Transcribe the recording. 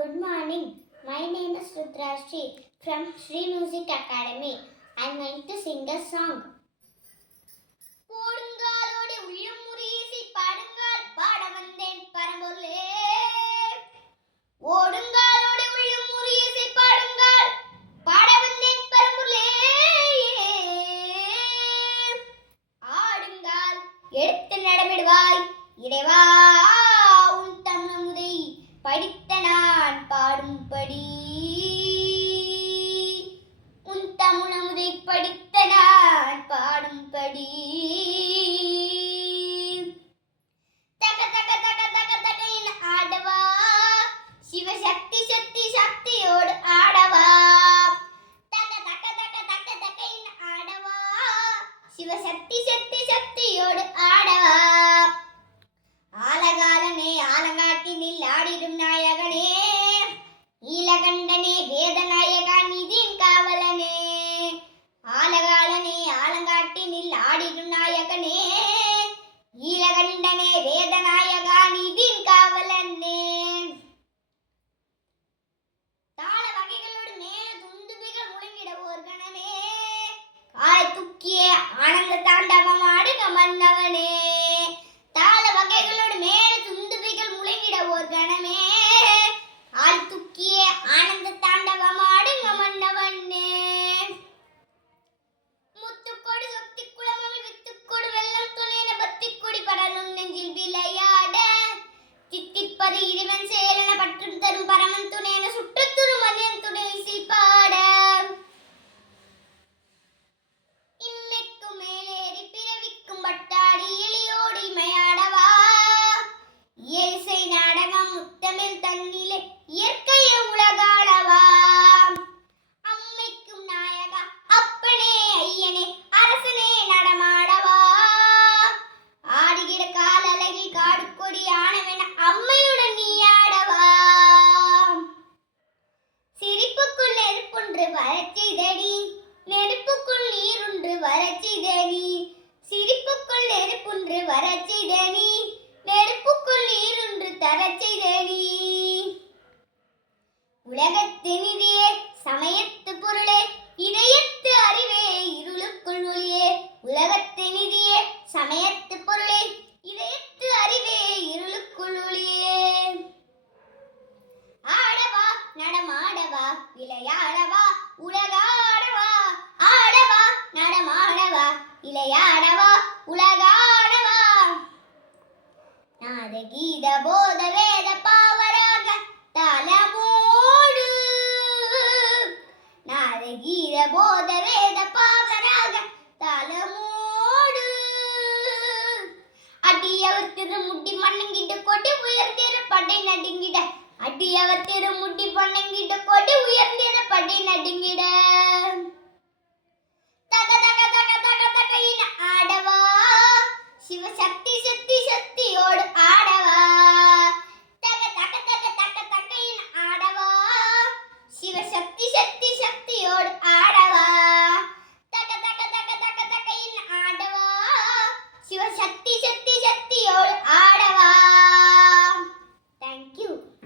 Good morning. My name is Rudrashri from Sri Music Academy. I'm going to sing a song. முக்கிய ஆனந்த தாண்டவம் வரச் செய்தேனி நெருப்புக்குள் நீருன்று தரச் செய்தேனி உலகத்தினிதியே சமயத்து பொருளே இதயத்து அறிவே இருளுக்குள் ஒளியே உலகத்தினிதியே சமயத்து பொருளே இதயத்து அறிவே இருளுக்குள் ஒளியே ஆடவா நடமாடவா விளையாடவா உலகாடவா. ஆடவா நடமாடவா இளையாடவா உலகா ಗೀದ ಬೋಧ ವೇದ ಪಾವರಾಗ ತಾಲಮೋಡು ನಾದಗೀದ ಬೋಧ ವೇದ ಪಾವರಾಗ ತಾಲಮೋடு அடியவர் திருமுடி மண்ணங்கிட்ட கொடி உயர்ந்திர படை நடுங்கிட அடியவர் திருமுடி மண்ணங்கிட்ட கொடி உயர்ந்திர படை நடுங்கிட